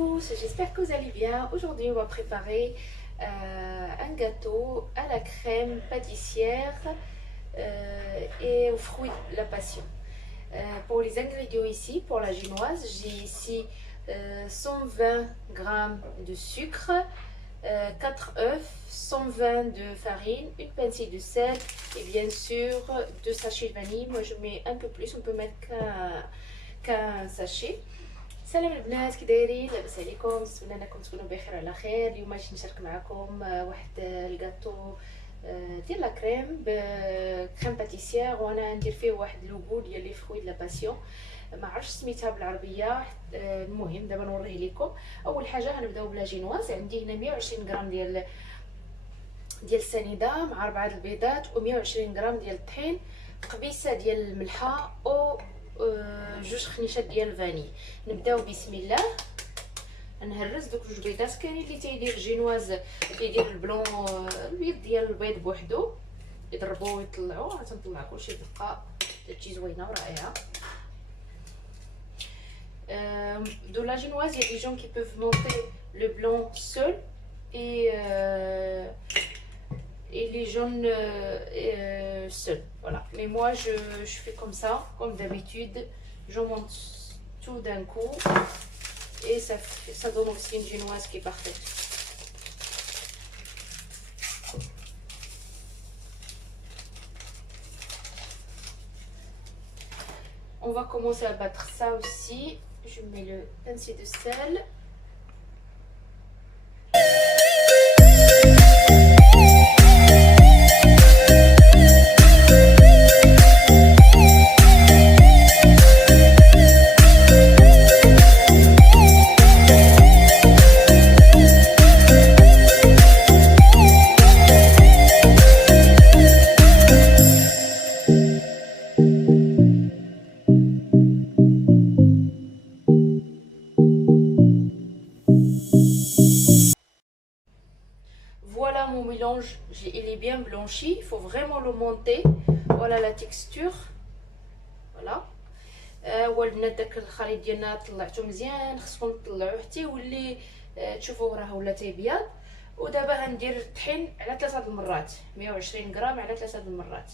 tous, j'espère que vous allez bien. Aujourd'hui, on va préparer un gâteau à la crème pâtissière et aux fruits de la passion. Pour les ingrédients ici, pour la génoise, j'ai ici 120 g de sucre, 4 œufs, 120 de farine, une pincée de sel et bien sûr 2 sachets de vanille. Moi je mets un peu plus, on peut mettre qu'un sachet. سلام البنات، كي دايرين؟ لاباس عليكم؟ نتمنى انكم تكونوا بخير على خير. اليوم غادي نشارك معكم واحد الكاطو ديال لا كريم بكريم باتيسيير، وانا ندير فيه واحد لوغو ديال لي فروي لا باسيون. ما عرفتش سميتها بالعربيه. المهم دابا نوريه لكم. اول حاجه غنبداو بلا جينواز. عندي هنا 120 غرام ديال السنيده مع 4 البيضات و120 غرام ديال الطحين، قبيصه ديال الملحه و جوج خنيشات ديال الفاني. نبداو بسم الله. نهرس دوك جوج بيضات. كاين اللي تيدير الجينواز تيدير البلون، البيض ديال البيض بوحدو يضربوه ويطلعوه. غنطلع كلشي دقه تجي زوينه ورائعه. De la génoise, il y a des gens qui peuvent monter le blanc seul et les jaunes seuls. Voilà. Mais moi, je fais comme ça, comme d'habitude. Je monte tout d'un coup et ça donne aussi une génoise qui est parfaite. On va commencer à battre ça aussi. Je mets le pincé de sel. Voilà mon mélange, il est bien blanchi, il faut vraiment le monter. Voilà la texture. Voilà. والبنات داك الخليط ديالنا طلعته مزيان، خصكم تطلعوه حتى يولي تشوفوه راه ولا تيبيض. ودابا غندير الطحين على 3 المرات، 120 غرام على 3 المرات.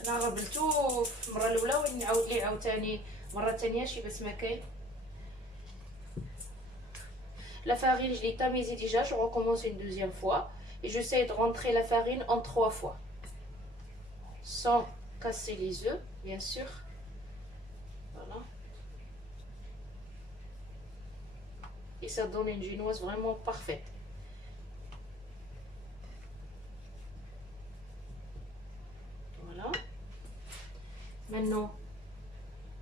انا غربلتو في المره الاولى ونعاود ليه عاوتاني مره ثانيه شي باش ما كاين. La farine, je l'ai tamisée déjà, je recommence une deuxième fois. Et j'essaie de rentrer la farine en 3 fois. Sans casser les œufs, bien sûr. Voilà. Et ça donne une génoise vraiment parfaite. Voilà. Maintenant,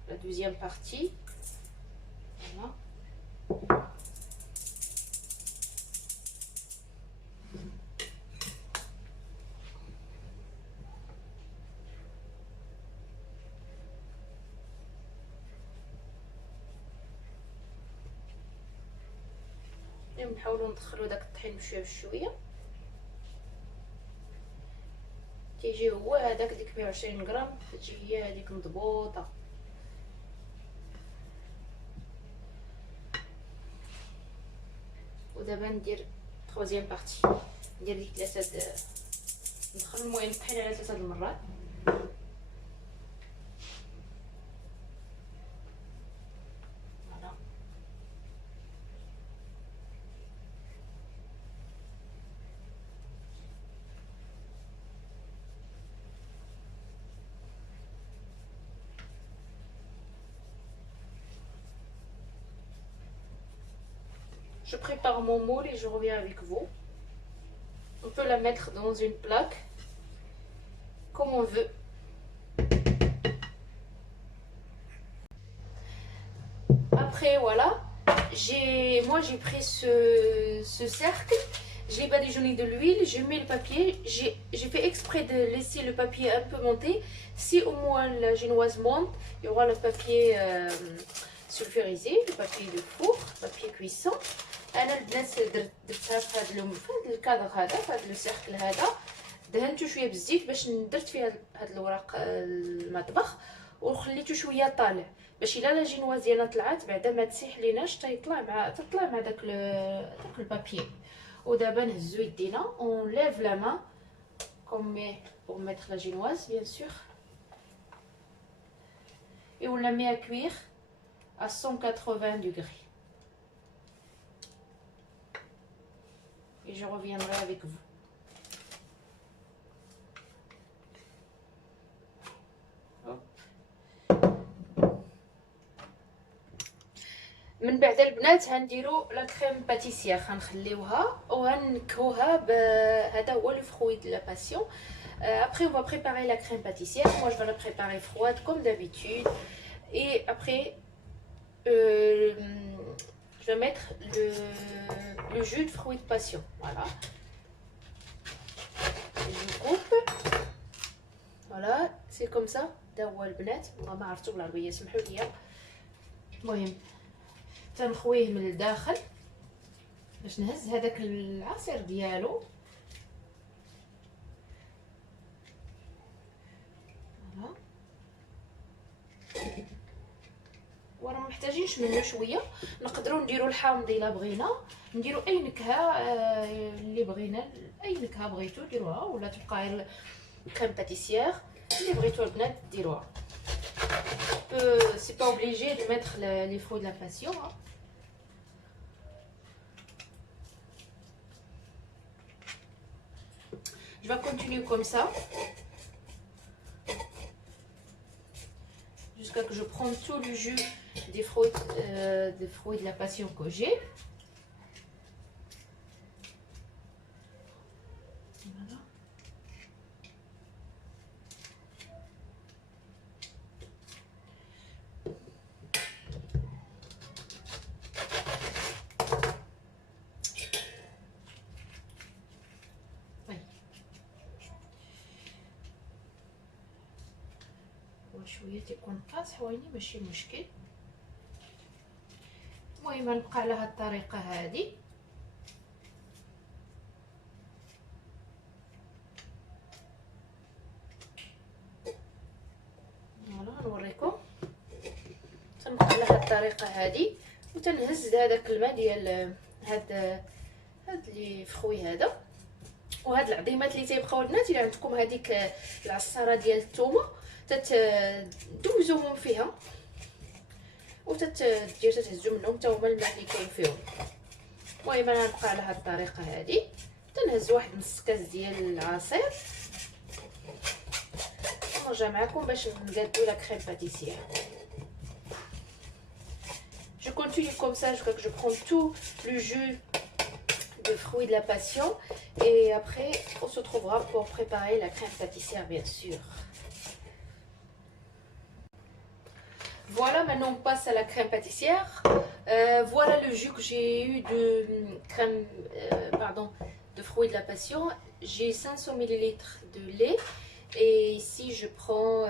la deuxième partie. Voilà. نحاولوا ندخلوا داك الطحين بشويه بشويه تيجي هو هذاك ديك 120 غرام، تجي هي هذيك مضبوطه. ودابا ندير troisième بارتي، ندير ديك 3 ندخل المهم الطحين على 3 المرات. Je prépare mon moule et je reviens avec vous. On peut la mettre dans une plaque, comme on veut. Après, voilà, moi j'ai pris ce cercle, j'ai badigeonné de l'huile, je mets le papier. J'ai fait exprès de laisser le papier un peu monter. Si au moins la génoise monte, il y aura le papier sulfurisé, le papier de four, papier cuisson. انا البنات درتها في هذا الكادر هذا، في هذا السيركل هذا. دهنته شويه بالزيت باش درت فيها هاد الوراق المطبخ، وخليته شويه طالع باش الا لا جينواز ديالنا طلعت بعدا ما تسيح ليناش تطلع مع داك البابي. ودابا نهزو يدينا اون ليف لا مان كوم pour mettre la génoise bien sûr et on la met à cuire à 180 degrés et je reviendrai avec vous. من بعد البنات هنديرو لا كريم باتيسير غنخليوها وغنكهوها بهذا هو لو فروي دو لا باسيون. Après on va préparer la crème pâtissière. Moi je vais la préparer froide comme d'habitude et après je vais mettre le jus de fruits de passion. Voilà, je coupe. Voilà, c'est comme ça. ده هو البنات ما عرفتو بالعربيه سمحوا لي. المهم تنخويه من الداخل باش نهز هذاك العصير ديالو. وراه ما محتاجينش منه شويه، نقدروا نديروا الحامض الا بغينا، نديروا اي نكهه اللي بغينا، اي نكهه بغيتو ديروها ولا تبقى كريم باتيسير اللي بغيتو البنات ديروها. C'est pas obligé de mettre les fruits de la passion. Hein. Je vais continuer comme ça jusqu'à que je prenne tout le jus des fruits de la passion que j'ai. Voilà. شويه تيكون قاصح ويني ماشي مشكل. المهم نبقى على هاد الطريقه هادي. فوالا نوريكم تنبقى على هاد الطريقه هادي وتنهز هذاك الماء ديال هاد لي فخوي هذا وهاد العظيمات اللي تيبقاو البنات. الا عندكم هذيك العصاره ديال الثومه تدوزوهم فيها وتدير تهزو منهم حتى هما الماء اللي كاين فيهم. المهم انا نبقى على هاد الطريقه هادي تنهز واحد نص كاس ديال العصير ونرجع معكم باش نقادو لا كريم باتيسير. Je continue comme ça jusqu'à que je prends tout le jus de fruits de la passion et après on se retrouvera pour préparer la crème pâtissière bien sûr. Voilà, maintenant on passe à la crème pâtissière. Voilà le jus que j'ai eu de crème, de fruits de la passion. J'ai 500 ml de lait et ici je prends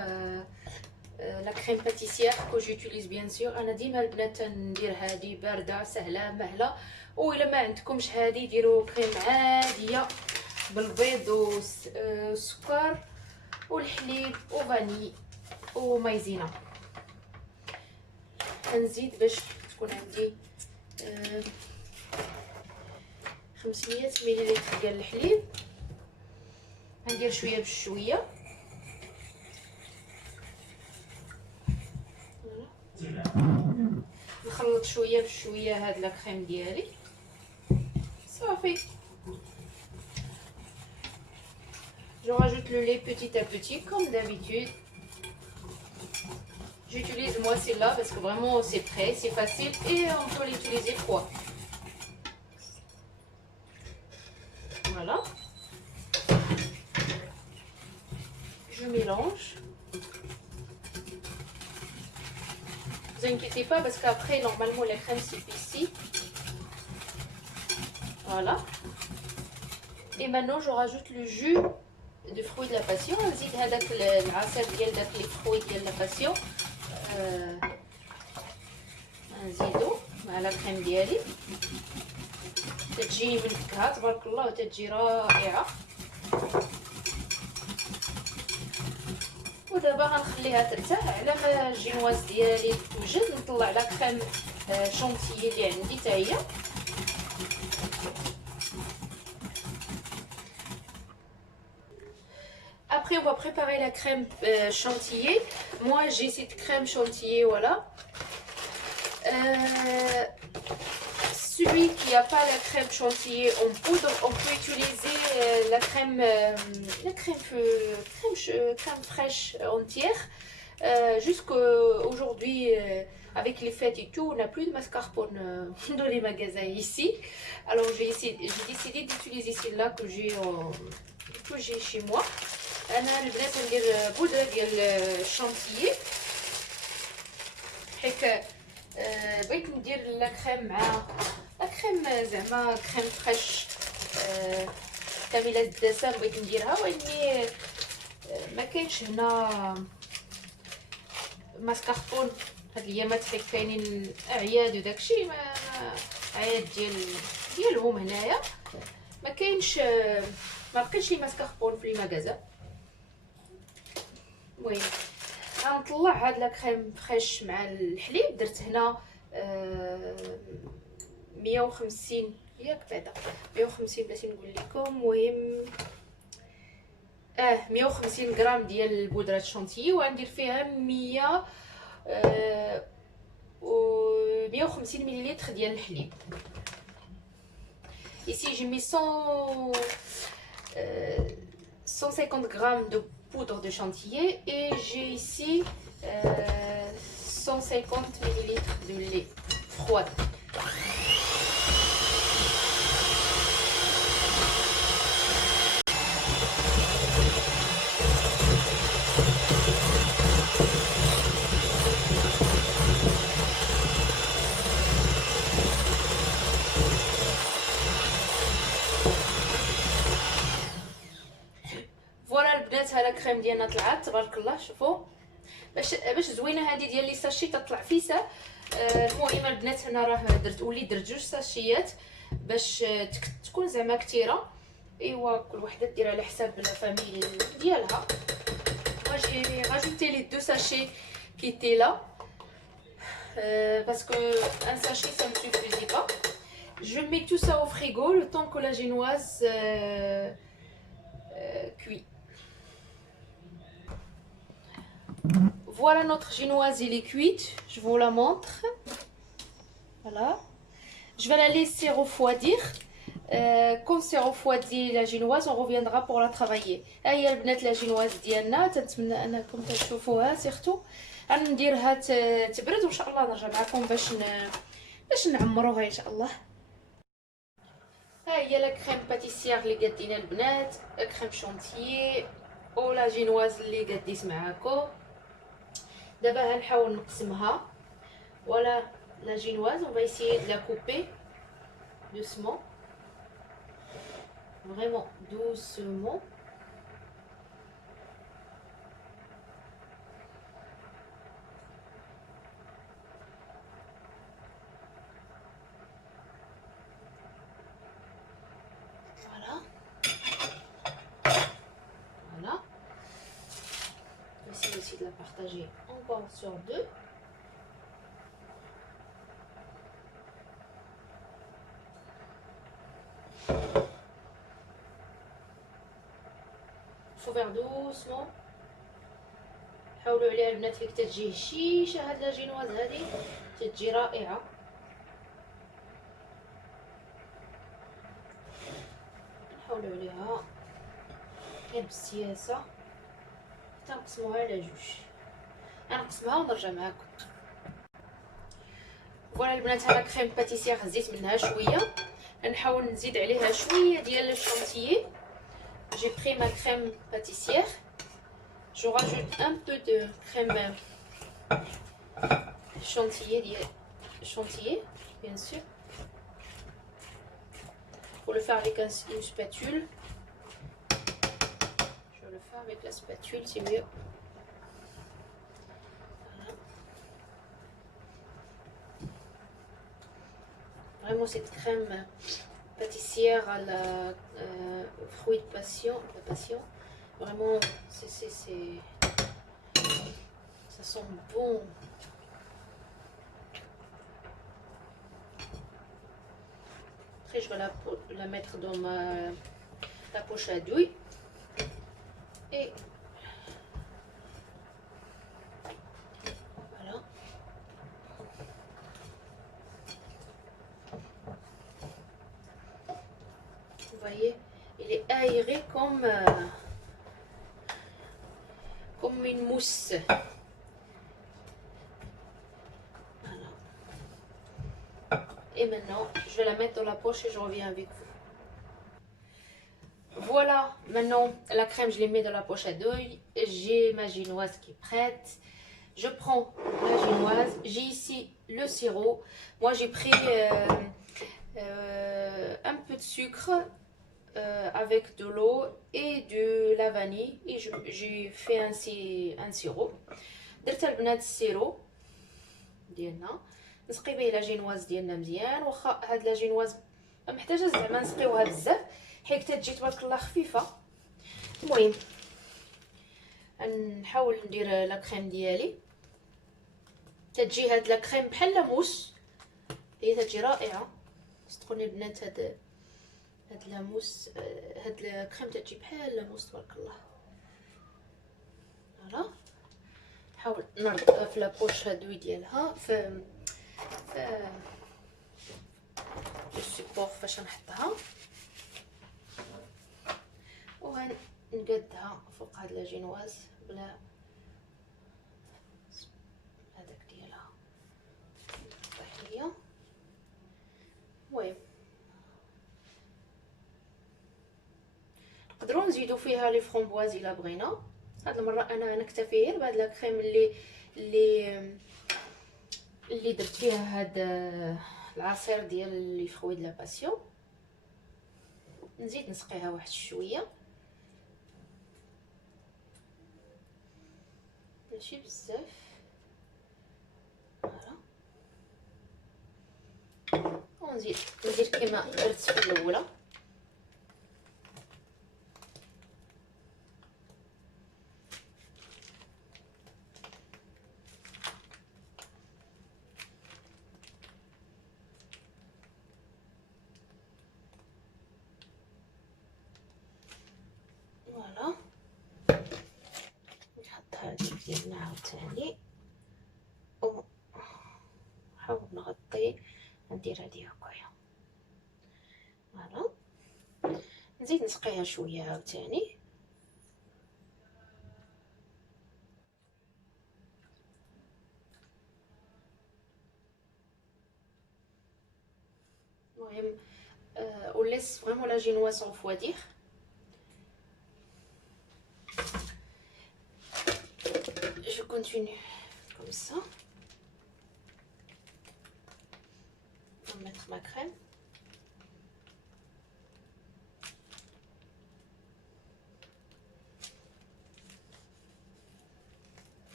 la crème pâtissière que j'utilise bien sûr. أنا ديما البنات ندير هذه باردة سهلة مهلة، وإلا ما عندكمش هذه ديروا كريم عادية بالبيض والسكر والحليب وفاني ومايزينا. غنزيد باش تكون عندي 500 مليلتر ديال الحليب. غندير شويه بشويه نخلط شويه بشويه هاد لا كريم ديالي صافي. Je rajoute le lait petit à petit comme d'habitude. J'utilise moi celle-là parce que vraiment c'est prêt, c'est facile et on peut l'utiliser froid. Voilà. Je mélange. Vous inquiétez pas parce qu'après normalement la crème s'épaissit. Voilà. Et maintenant je rajoute le jus de fruits de la passion. نزيد هذاك العسل ديال داك لي fruits ديال la passion. نزيدو مع لا كريم ديالي تتجي منكهه تبارك الله وتتجي رائعه. ودابا غنخليها ترتاح على ما الجينواز ديالي توجد. نطلع لا كريم شونتيي اللي عندي حتى هي. Après, on va préparer la crème chantilly. Moi, j'ai cette crème chantilly, voilà. Celui qui n'a pas la crème chantilly en poudre, on peut utiliser la crème fraîche entière. Jusqu'aujourd'hui, avec les fêtes et tout, on n'a plus de mascarpone dans les magasins ici. Alors j'ai décidé d'utiliser celle-là que j'ai chez moi. انا البنات ندير بودره ديال الشونتيي حيت بغيت ندير لا كريم مع لا كريم زعما كريم فريش كامله الدسم. بغيت نديرها ولكن ما كاينش هنا ماسكاربون هاد الايامات حيت كاينين اعياد وداكشي. ما اعياد ديالهم هنايا ما كاينش، ما بقيتش لي ماسكاربون في المغازه. المهم غنطلع هاد لا كريم فريش مع الحليب. درت هنا 150 ياك بعدا 150 بلاتي نقول لكم. المهم 150 غرام ديال بودره الشونتيي وغندير فيها 150 مليلتر ديال الحليب. Ici j'ai mis 150 grammes de poudre de chantilly et j'ai ici 150 ml de lait froid. فوالا البنات ها لا كريم ديالنا طلعت تبارك الله. شوفوا باش زوينه هذه ديال لي ساشي تطلع فيسا. المهم البنات هنا راه درت جوج ساشيات باش تكون زعما كثيره. ايوا كل وحده دير على حساب لا فامي ديالها. moi j'ai rajouté les deux sachets qui étaient là parce que un sachet ça ne suffisait pas. Je mets tout ça au frigo le temps que la génoise cuit. Voilà notre génoise, elle est cuite. Je vous la montre. Voilà. Je vais la laisser refroidir. Quand c'est refroidi la génoise, on reviendra pour la travailler. هيا البنات لا جينواز ديالنا تنتمنى انكم تشوفوها سيرتو. غنديرها تبرد وان شاء الله نرجع معكم باش نعمروها ان شاء الله. ها هي لا كريم باتيسيير اللي قادينا البنات، كريم شونتيي او لا جينواز اللي قاديت معاكم. دابا غنحاول نقسمها. ولا لا جينواز on va essayer de la couper doucement, vraiment doucement. Voilà. Voilà. On va essayer aussi de la partager encore sur deux. faut faire doucement. حاولوا عليها البنات هيك تتجي هشيشه. هاد لا جينواز هادي تتجي رائعه. نحاولوا عليها غير بالسياسه تنقسموها على جوج. غنقسمها ونرجع معاكم. فوالا البنات ها لا كريم باتيسير هزيت منها شويه. غنحاول نزيد عليها شويه ديال الشونتيي. J'ai pris ma crème pâtissière. Je rajoute un peu de crème chantilly, bien sûr. Pour le faire avec une spatule. Je vais le faire avec la spatule, c'est mieux. Voilà. Vraiment cette crème pâtissière à la fruit de passion, vraiment c'est Ça sent bon. Après, je vais la mettre dans la poche à douille. Et voilà. Vous voyez, il est aéré comme une mousse. Voilà. Et maintenant, je vais la mettre dans la poche et je reviens avec vous. Voilà, maintenant la crème, je l'ai mis dans la poche à douille. J'ai ma génoise qui est prête. Je prends la génoise. J'ai ici le sirop. Moi, j'ai pris un peu de sucre avec de l'eau et de la vanille. Et j'ai fait un sirop. درت البنات السيرو ديالنا نسقي به لا جينواز ديالنا مزيان. واخا هاد لا جينواز ما محتاجه زعما نسقيوها بزاف حيت تجي تبارك الله خفيفه. المهم نحاول ندير لا كريم ديالي. تجي هاد لا كريم بحال لاموس هي تجي رائعه. صدقوني البنات هاد لاموس هاد لا كريم تجي بحال لاموس تبارك الله. فوالا نحاول نربطها في لابوش هادوي ديالها في السيبور فاش نحطها وغنقادها فوق هاد لا جينواز بلا هذاك ديالها طيح ليا. المهم نقدروا نزيدوا فيها لي فرومبواز الا بغينا. هاد المره انا نكتفي غير بهاد لا كريم اللي درت فيها هاد العصير ديال لي فروي د لا باسيون. نزيد نسقيها واحد شويه ماشي بزاف. فوالا ونزيد ندير كيما درت في الاولى. فوالا نحط هادي ديالنا عاوتاني ونحاول نغطي ندير هادي هكايا. فوالا نزيد نسقيها شويه عاوتاني. المهم on laisse vraiment la génoise refroidir. Je continue comme ça. Je vais mettre ma crème.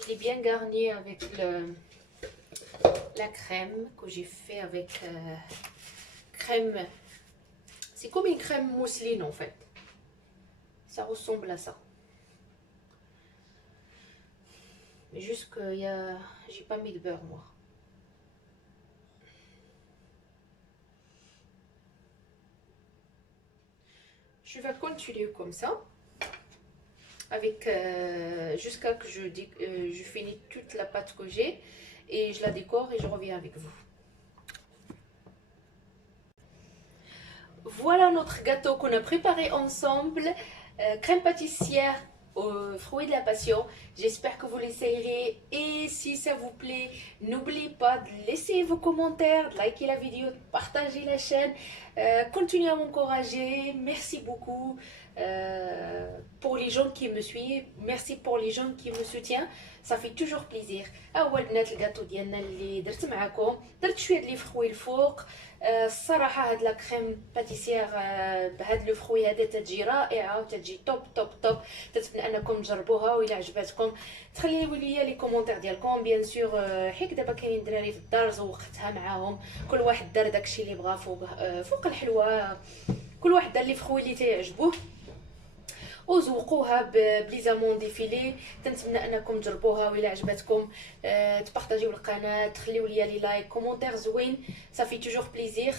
Je l'ai bien garni avec la crème que j'ai fait avec crème. C'est comme une crème mousseline en fait. Ça ressemble à ça. Mais juste que j'ai pas mis de beurre moi. Je vais continuer comme ça avec jusqu'à que je finis toute la pâte que j'ai et je la décore et je reviens avec vous. Voilà notre gâteau qu'on a préparé ensemble, crème pâtissière aux fruits de la passion. J'espère que vous l'essayerez et si ça vous plaît, n'oubliez pas de laisser vos commentaires, de liker la vidéo, de partager la chaîne. Continuez à m'encourager. Merci beaucoup pour les gens qui me suivent. Merci pour les gens qui me soutiennent. Ça fait toujours plaisir. أول البنات الجاتو ديالنا اللي درت معكم درت شويه ديال الفخوي الفوق. الصراحه هاد لا كريم باتيسير بهاد لو فروي هذا تجي رائعه وتجي توب توب توب. تتمنى انكم تجربوها وإلا عجباتكم تخليو لي لي كومونتير ديالكم. بيان سور حيت دابا كاينين دراري في الدار زوقتها معاهم، كل واحد دار داكشي اللي بغا فوق الحلوه، كل واحد دار لي فروي اللي تيعجبوه. وذوقوها بليزامون ديفيلي. تنتمنى انكم تجربوها، وإلا عجبتكم تبارطاجيو القناه، تخليو لي لي لايك كومونتير زوين، صافي توجور بليزير.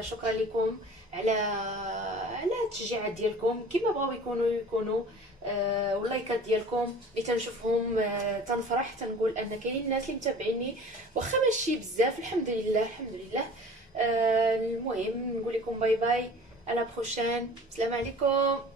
شكرا لكم على التشجيعات ديالكم، كيما بغاو يكونوا واللايكات ديالكم اللي تنشوفهم تنفرح، تنقول ان كاينين الناس اللي متابعيني واخا ماشي بزاف. الحمد لله الحمد لله. المهم نقول لكم باي باي، على بروشين، السلام عليكم.